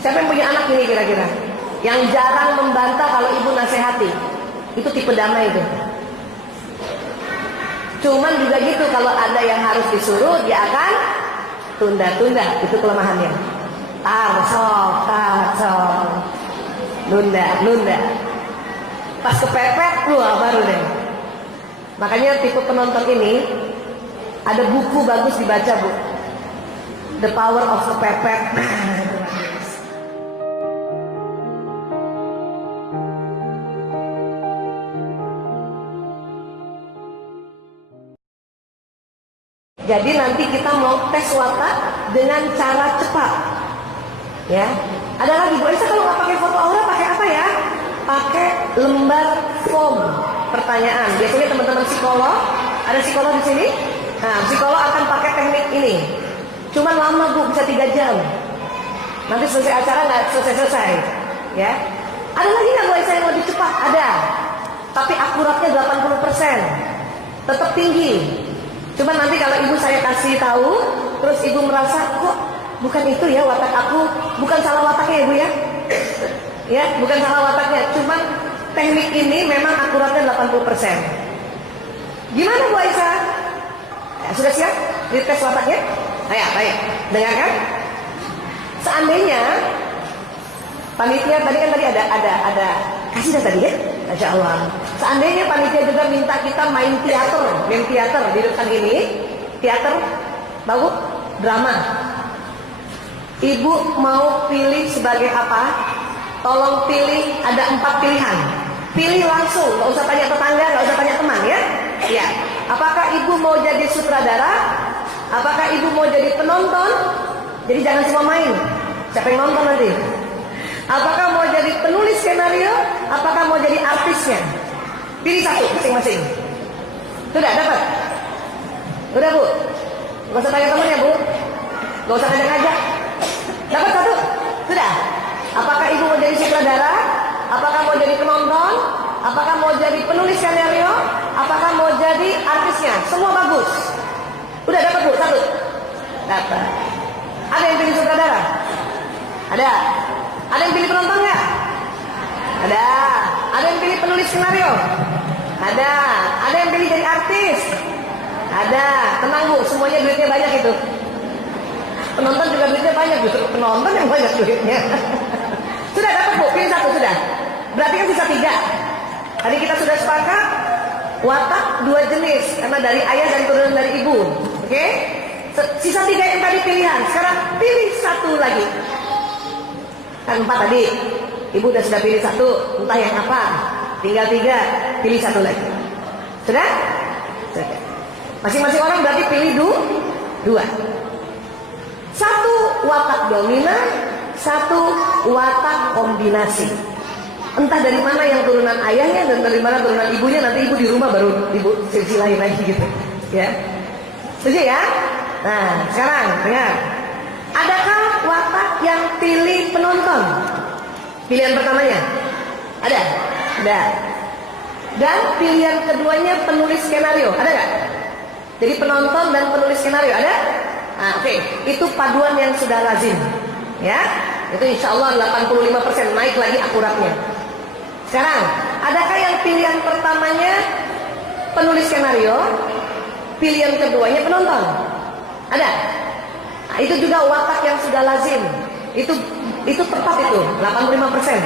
Siapa yang punya anak ini kira-kira? Yang jarang membantah kalau ibu nasihati. Itu tipe damai itu. Cuman juga gitu, kalau ada yang harus disuruh, dia akan tunda-tunda. Itu kelemahannya. Tarsol, nunda. Pas kepepet, baru deh. Makanya tipe penonton ini, ada buku bagus dibaca, Bu. The Power of Kepepet. Jadi nanti kita mau tes watak dengan cara cepat. Ya. Ada lagi, Bu Aisyah, kalau nggak pakai foto aura pakai apa ya? Pakai lembar form pertanyaan. Biasanya teman-teman psikolog, ada psikolog di sini. Nah, psikolog akan pakai teknik ini. Cuman lama, Bu, bisa 3 jam. Nanti selesai acara nggak selesai. Ya. Ada lagi nggak, Bu Aisyah, yang lebih cepat? Ada. Tapi akuratnya 80%. Tetap tinggi. Cuman nanti kalau ibu saya kasih tahu, terus ibu merasa kok bukan itu ya watak aku, bukan salah wataknya ya, Bu ya. Ya, bukan salah wataknya, cuman teknik ini memang akuratnya 80%. Gimana, Bu Aisyah? Ya, sudah siap dites wataknya? Ayo, dengarkan. Seandainya panitia tadi kan ada kasih dah tadi ya, Masya Allah. Seandainya panitia juga minta kita main teater di depan ini, teater, bagus, drama. Ibu mau pilih sebagai apa? Tolong pilih, ada 4 pilihan. Pilih langsung, nggak usah tanya tetangga, nggak usah tanya teman ya. Ya. Apakah ibu mau jadi sutradara? Apakah ibu mau jadi penonton? Jadi jangan semua main. Siapa yang nonton nanti? Apakah mau jadi penulis skenario? Apakah mau jadi artisnya? Pilih satu masing-masing. Sudah dapat? Udah, Bu? Gak usah tanya temannya, Bu. Gak usah ngajak-ngajak. Dapat satu? Sudah? Apakah ibu mau jadi sutradara? Apakah mau jadi penonton? Apakah mau jadi penulis skenario? Apakah mau jadi artisnya? Semua bagus. Udah dapat, Bu? Satu? Dapat. Ada yang pilih sutradara? Ada. Ada yang pilih penonton nggak? Ada. Ada yang pilih penulis skenario? Ada. Ada yang pilih jadi artis? Ada. Tenang, Bu, semuanya duitnya banyak itu. Penonton juga duitnya banyak, justru penonton yang banyak duitnya. Sudah dapat, Bu? Pilih satu sudah. Berarti kan sisa 3. Tadi kita sudah sepakat watak 2 jenis, karena dari ayah dan turunan dari ibu. Oke? Sisa 3 yang tadi pilihan. Sekarang pilih satu lagi. Kan 4 tadi. Ibu sudah pilih 1, entah yang apa. Tinggal 3, pilih 1 lagi. Sudah? Sudah. Masing-masing orang berarti pilih 2. 1 watak dominan, 1 watak kombinasi. Entah dari mana yang turunan ayahnya dan dari mana turunan ibunya, nanti ibu di rumah baru ibu silsilahin lagi gitu. Ya. Setuju ya? Nah, sekarang dengar. Adakah watak yang pilih penonton? Pilihan pertamanya? Ada? Ada. Dan pilihan keduanya penulis skenario, ada nggak? Jadi penonton dan penulis skenario, ada? Nah, oke. Itu paduan yang sudah lazim. Ya, itu insya Allah 85% naik lagi akuratnya. Sekarang, adakah yang pilihan pertamanya penulis skenario, pilihan keduanya penonton? Ada? Nah, itu juga watak yang sudah lazim. Itu tepat itu, 85%.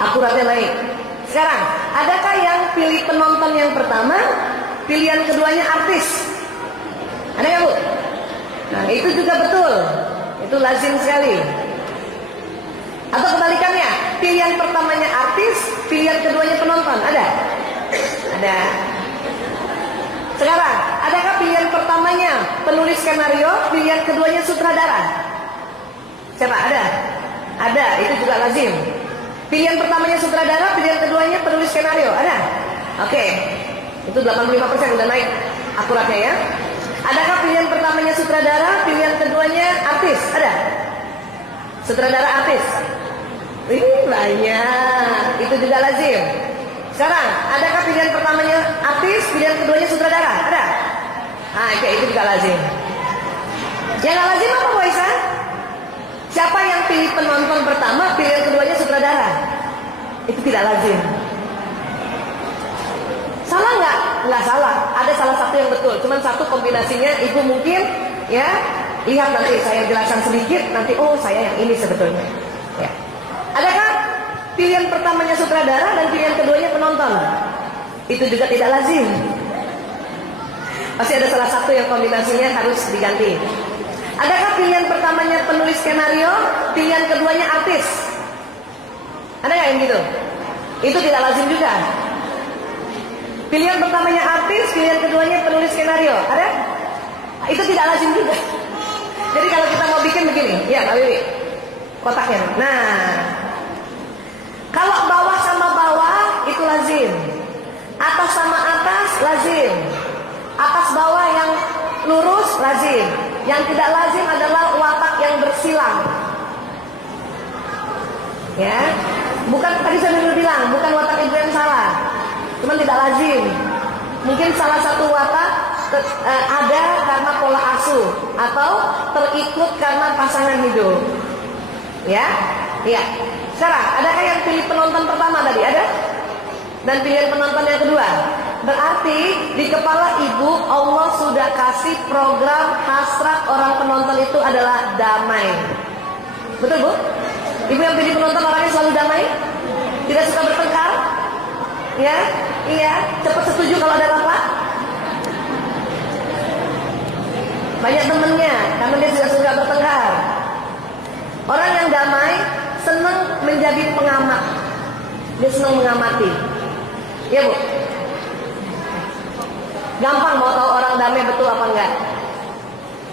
Akuratnya naik. Sekarang, adakah yang pilih penonton yang pertama, pilihan keduanya artis? Ada nggak, Bu? Nah, itu juga betul. Itu lazim sekali. Atau kebalikannya, pilihan pertamanya artis, pilihan keduanya penonton. Ada? Ada. Sekarang, adakah pilihan pertamanya penulis skenario, pilihan keduanya sutradara? Siapa? Ada? Ada, itu juga lazim. Pilihan pertamanya sutradara, pilihan keduanya penulis skenario. Ada? Oke. Itu 85% udah naik akuratnya ya. Adakah pilihan pertamanya sutradara, pilihan keduanya artis? Ada? Sutradara artis? Banyak. Itu juga lazim. Sekarang, adakah pilihan pertamanya artis, pilihan keduanya sutradara? Ada? Nah, itu juga lazim. Yang gak lazim apa, Bu Aisyah? Siapa yang pilih pertama, pilihan keduanya sutradara. Itu tidak lazim. Salah nggak? Nggak salah. Ada salah satu yang betul. Cuman satu kombinasinya ibu mungkin ya lihat nanti saya jelaskan sedikit. Nanti oh saya yang ini sebetulnya. Ya. Adakah pilihan pertamanya sutradara dan pilihan keduanya penonton? Itu juga tidak lazim. Pasti ada salah satu yang kombinasinya harus diganti. Adakah pilihan pertamanya penulis skenario, pilihan keduanya artis? Ada nggak yang gitu? Itu tidak lazim juga. Pilihan pertamanya artis, pilihan keduanya penulis skenario. Ada? Itu tidak lazim juga. Jadi kalau kita mau bikin begini, ya Pak Wiwi, kotaknya. Nah, kalau bawah sama bawah itu lazim, atas sama atas lazim, atas bawah yang lurus lazim. Yang tidak lazim adalah watak yang bersilang. Ya, bukan tadi saya dulu bilang, bukan watak ibu yang salah, cuman tidak lazim. Mungkin salah satu watak ada karena pola asuh atau terikut karena pasangan hidup. Ya, iya. Sekarang, adakah yang pilih penonton pertama tadi? Ada? Dan pilihan penonton yang kedua? Berarti di kepala ibu Allah sudah kasih program hasrat orang penonton itu adalah damai. Betul Bu? Ibu yang pilih penonton orangnya selalu damai? Tidak suka bertengkar? Ya? Iya? Cepat setuju kalau ada apa? Banyak temennya karena dia tidak suka bertengkar. Orang yang damai senang menjadi pengamat. Dia senang mengamati. Iya Bu? Gampang mau tahu orang damai betul apa enggak?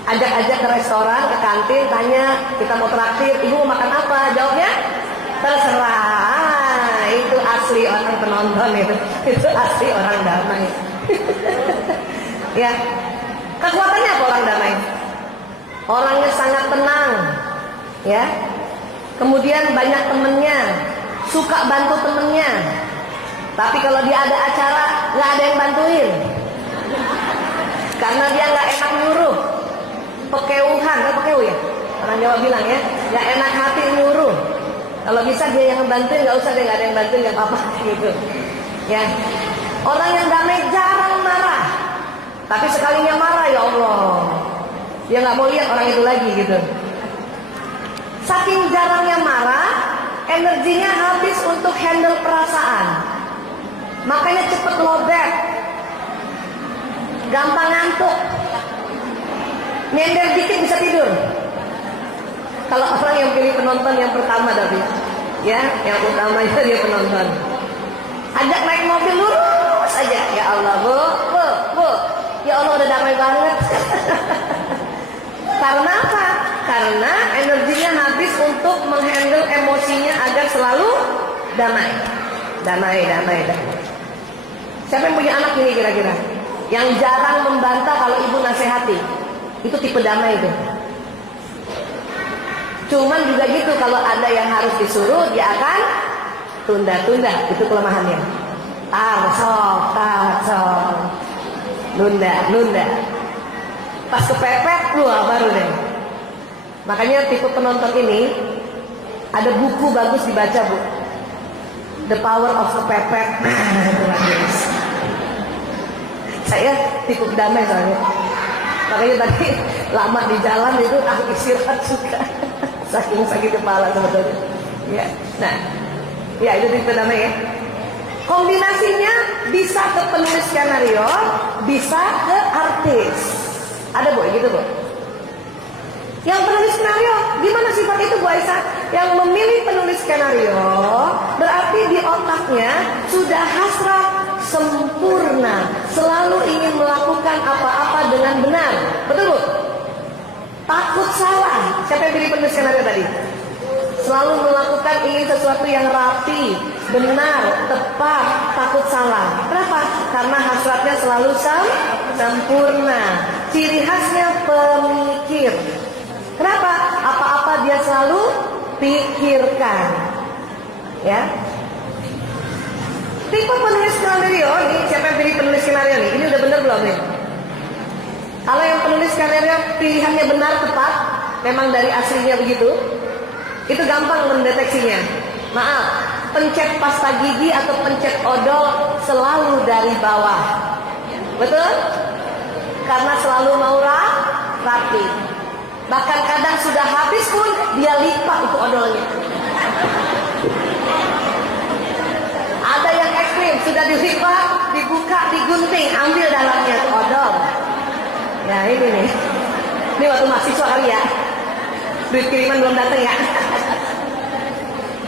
Ajak-ajak ke restoran, ke kantin, tanya, kita mau traktir, ibu mau makan apa? Jawabnya, terserah. Itu asli orang penonton itu. Itu asli orang damai. Ya, kekuatannya apa orang damai? Orangnya sangat tenang, ya. Kemudian banyak temennya, suka bantu temennya. Tapi kalau dia ada acara, nggak ada yang bantuin. Karena dia nggak enak nyuruh, pekeuhan, pekeu ya, orang Jawa bilang ya, nggak enak hati nyuruh. Kalau bisa dia yang bantuin, nggak usah deh, nggak ada yang bantuin, nggak apa-apa gitu. Ya, orang yang damai jarang marah, tapi sekalinya marah ya Allah, dia nggak mau lihat orang itu lagi gitu. Saking jarangnya marah, energinya habis untuk handle perasaan, makanya cepet lobet. Gampang ngantuk, nyender dikit bisa tidur. Kalau orang yang pilih penonton yang pertama tapi, ya, yang utamanya dia penonton. Ajak naik mobil lurus aja, ya Allah, bu, ya Allah udah damai banget. Karena apa? Karena energinya habis untuk menghandle emosinya agar selalu damai. Siapa yang punya anak ini kira-kira? Yang jarang membantah kalau ibu nasihati, itu tipe damai itu. Cuman juga gitu, kalau ada yang harus disuruh, dia akan tunda-tunda. Itu kelemahannya. Tarsok, nunda. Pas kepepet, keluar baru deh. Makanya tipe penonton ini ada buku bagus dibaca Bu. The Power of Kepepet. Saya tipe damai soalnya. Makanya tadi lama di jalan itu aku istirahat juga. Saking sakit kepala sebetulnya. Ya. Nah, ya itu tipe damai ya. Kombinasinya bisa ke penulis skenario, bisa ke artis. Ada Bu gitu Bu. Yang penulis skenario, gimana sifat itu Bu Aisyah? Yang memilih penulis skenario berarti di otaknya sudah hasrat sempurna, selalu ingin melakukan apa-apa dengan benar. Betul Bu? Takut salah. Siapa yang pilih penulis skenario tadi? Selalu melakukan ingin sesuatu yang rapi, benar, tepat, takut salah. Kenapa? Karena hasratnya selalu sempurna. Ciri khasnya pemikir. Kenapa? Apa-apa dia selalu pikirkan. Ya. Tipe penulis skenario nih, siapa yang pilih penulis skenario nih? Ini udah benar belum nih? Kalau yang penulis skenario pilihannya benar tepat, memang dari aslinya begitu. Itu gampang mendeteksinya. Maaf, pencet pasta gigi atau pencet odol selalu dari bawah. Betul? Karena selalu mau rapi. Bahkan kadang sudah habis pun dia lipat itu odolnya. Ada yang ekstrim, sudah dilipat, dibuka, digunting, ambil dalamnya itu odol. Ya ini nih. Ini waktu mahasiswa kali ya. Duit kiriman belum datang ya.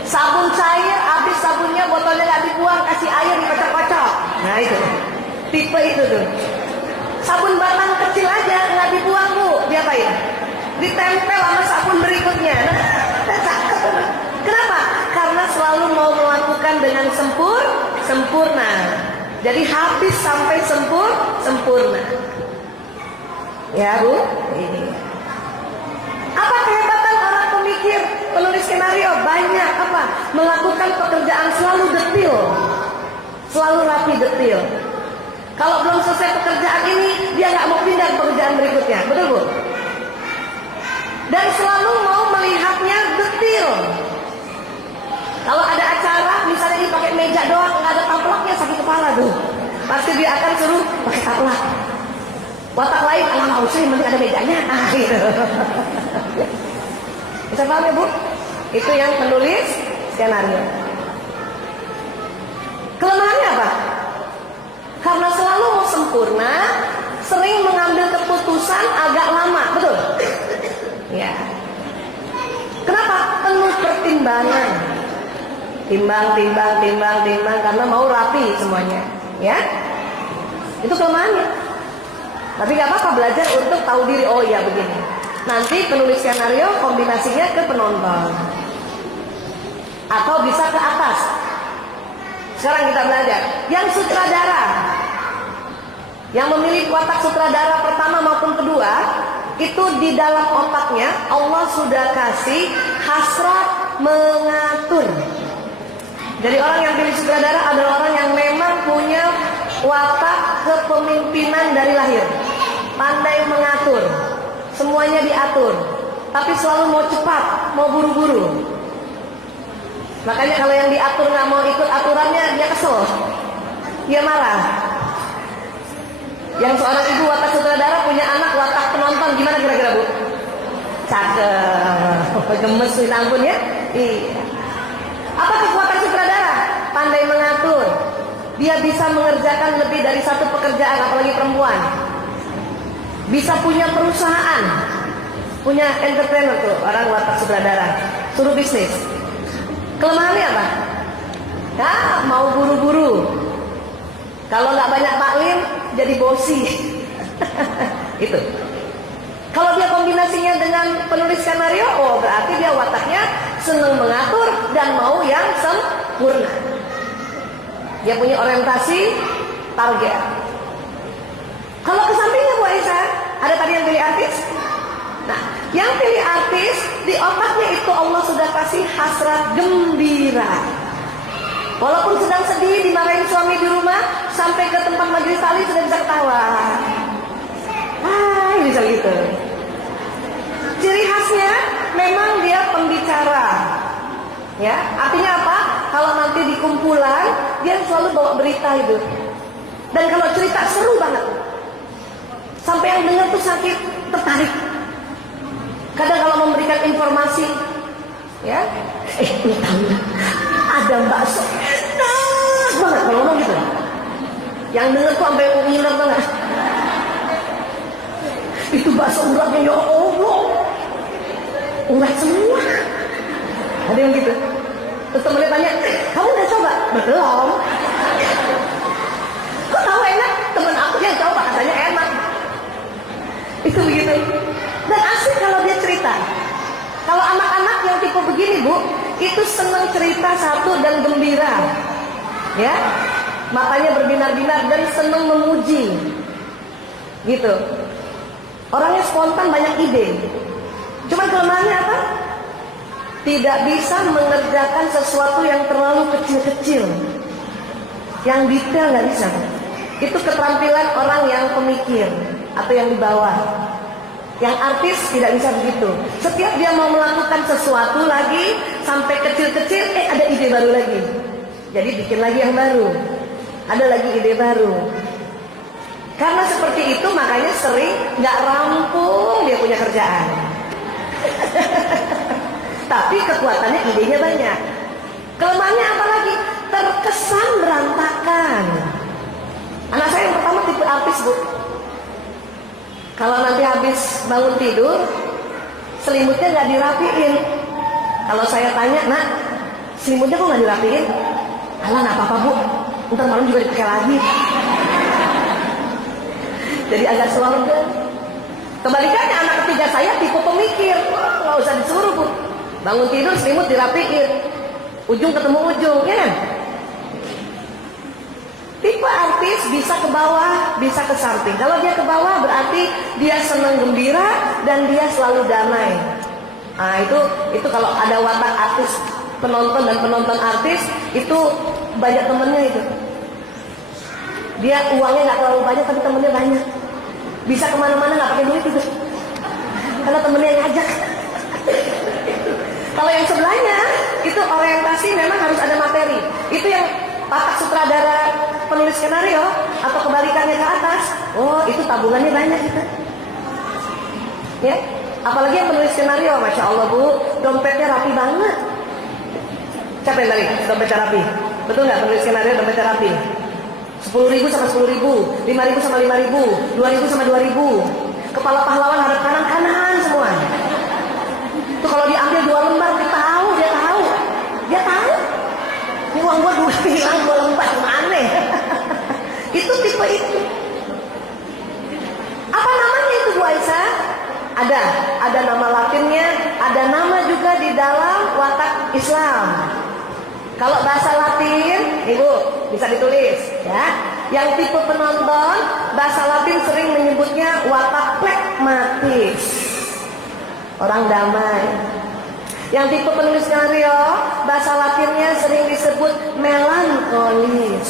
Sabun cair, habis sabunnya botolnya nggak dibuang, kasih air dikocok-kocok. Nah itu, tipe itu tuh. Sabun batang kecil aja nggak dibuang bu, diapain? Ditempel sama sabun berikutnya. Nah, kenapa? Karena selalu mau melakukan dengan sempurna. Jadi habis sampai sempurna. Ya bu, ini. Apa kehebatan orang pemikir, penulis skenario? Banyak apa? Melakukan pekerjaan selalu detil, selalu rapi detil. Kalau belum selesai pekerjaan ini, dia nggak mau pindah ke pekerjaan berikutnya, betul bu? Dan selalu mau melihatnya detil. Kalau ada acara, misalnya ini pakai meja doang, nggak ada taplaknya, sakit kepala tuh. Pasti dia akan suruh pakai taplak. Watak lain, nggak usah, yang penting ada mejanya. Gitu. Bisa paham ya bu? Itu yang penulis skenario. Kelemahannya apa? Karena selalu mau sempurna, sering mengambil keputusan agak lama, betul? Ya. Kenapa? Penuh pertimbangan. Timbang, karena mau rapi semuanya. Ya. Itu kelemahannya. Tapi gak apa-apa belajar untuk tahu diri. Oh iya begini. Nanti penulis skenario kombinasinya ke penonton. Atau bisa ke atas. Sekarang kita belajar. Yang sutradara, yang memilih watak sutradara pertama maupun kedua, itu di dalam otaknya Allah sudah kasih hasrat mengatur. Jadi orang yang pilih sutradara adalah orang yang memang punya watak kepemimpinan dari lahir. Pandai mengatur, semuanya diatur, tapi selalu mau cepat, mau buru-buru. Makanya kalau yang diatur nggak mau ikut aturannya, dia kesel, dia marah. Yang seorang ibu watak sutradara punya anak watak penonton, gimana kira-kira bu? Cakep, gemes minta ampun ya. Iya. Apa kekuatan sutradara? Pandai mengatur. Dia bisa mengerjakan lebih dari satu pekerjaan, apalagi perempuan. Bisa punya perusahaan, punya entrepreneur tuh orang watak sutradara, suruh bisnis. Kelemahannya apa? Ya, mau buru-buru. Kalau nggak banyak taklim, jadi bosi. Itu. Kalau dia kombinasinya dengan penulis skenario, oh berarti dia wataknya senang mengatur dan mau yang sempurna. Dia punya orientasi target. Kalau ke sampingnya Bu Aisyah, ada tadi yang pilih artis. Nah, yang pilih artis di otaknya itu Allah sudah kasih hasrat gembira. Walaupun sedang sedih dimarahin suami di rumah, sampai ke tempat majelis taklim sudah bisa ketawa. Bisa gitu. Ciri khasnya memang dia pembicara. Ya, artinya apa? Kalau nanti di kumpulan, dia selalu bawa berita itu. Dan kalau cerita seru banget. Sampai yang dengar tuh sakit, tertarik. Kadang kalau memberikan informasi, ya, lu tahu nggak? Ada bakso enak banget kalau ngomong gitu. Yang dengar tuh sampai ngiler banget. Itu bakso uratnya ya Allah, urat semua. Ada yang gitu. Terus temennya tanya, kamu udah coba? Belum. Kok tahu enak? Temen aku yang coba katanya enak. Itu begitu. Dan asik kalau dia cerita. Kalau anak-anak yang tipe begini bu, itu senang cerita satu dan gembira. Ya, matanya berbinar-binar dan senang memuji. Gitu. Orangnya spontan, banyak ide. Cuman kelemahannya apa? Tidak bisa mengerjakan sesuatu yang terlalu kecil-kecil. Yang detail nggak bisa. Itu keterampilan orang yang pemikir atau yang di bawah. Yang artis tidak bisa begitu. Setiap dia mau melakukan sesuatu lagi, sampai kecil-kecil, ada ide baru lagi. Jadi bikin lagi yang baru. Ada lagi ide baru. Karena seperti itu makanya sering nggak rampung dia punya kerjaan. Tapi kekuatannya idenya banyak. Kelemahannya apa lagi? Terkesan berantakan. Anak saya yang pertama tipe artis, Bu. Kalau nanti habis bangun tidur, selimutnya nggak dirapiin. Kalau saya tanya, nak, selimutnya kok nggak dirapiin? Alah, nggak apa-apa, Bu. Ntar malam juga dipakai lagi. Jadi agak selonggar. Kebalikannya anak ketiga saya tipe pemikir, nggak usah disuruh, Bu. Bangun tidur selimut dirapiin, ujung ketemu ujung, ya kan? Tipe artis bisa ke bawah, bisa ke samping. Kalau dia ke bawah berarti dia senang gembira dan dia selalu damai. Nah itu kalau ada watak artis penonton dan penonton artis itu banyak temennya itu. Dia uangnya nggak terlalu banyak tapi temennya banyak. Bisa kemana-mana nggak pakai duit itu, karena temennya yang ngajak. Kalau yang sebelahnya itu orientasi memang harus ada materi. Itu yang watak sutradara penulis skenario atau kebalikannya ke atas. Oh itu tabungannya banyak gitu. Ya, apalagi yang penulis skenario, masya Allah, Bu, dompetnya rapi banget. Siapa yang tadi dompetnya rapi? Betul nggak penulis skenario dompetnya rapi? 10.000 sama 10.000, 5.000 sama 5.000, 2.000 sama 2.000. Kepala pahlawan hadap kanan semua. Itu kalau diambil 2 lembar dia tahu. Ini uang gua hilang 2 lembar mana? Itu tipe itu. Apa namanya itu, Bu Aisyah? Ada nama Latinnya, ada nama juga di dalam watak Islam. Kalau bahasa Latin, Ibu bisa ditulis ya. Yang tipe penonton bahasa Latin sering menyebutnya watak phlegmatis, orang damai. Yang tipe penulis skenario bahasa Latinnya sering disebut melankolis.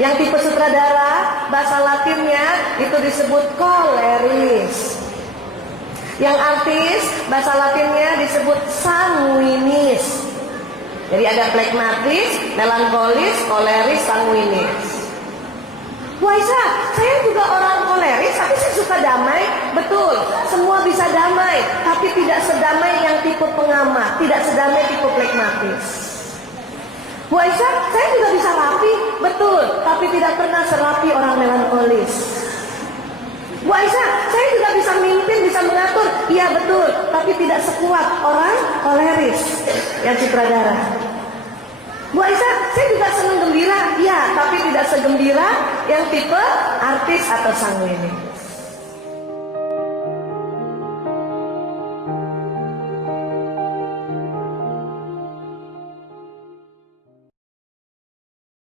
Yang tipe sutradara bahasa Latinnya itu disebut koleris. Yang artis bahasa Latinnya disebut sanguinis. Jadi ada phlegmatis, melankolis, koleris, sanguinis. Bu Aisyah, saya juga orang koleris, tapi saya suka damai. Betul, semua bisa damai, tapi tidak sedamai yang tipe pengamat, tidak sedamai tipe phlegmatis. Bu Aisyah, saya juga bisa rapi. Betul, tapi tidak pernah serapi orang melankolis. Bu Aisyah, saya juga bisa mimpin, bisa mengatur. Iya betul, tapi tidak sekuat orang koleris yang sutradara. Bu Aisyah, saya juga senang gembira. Iya, tapi tidak segembira yang tipe artis atau sanguinis.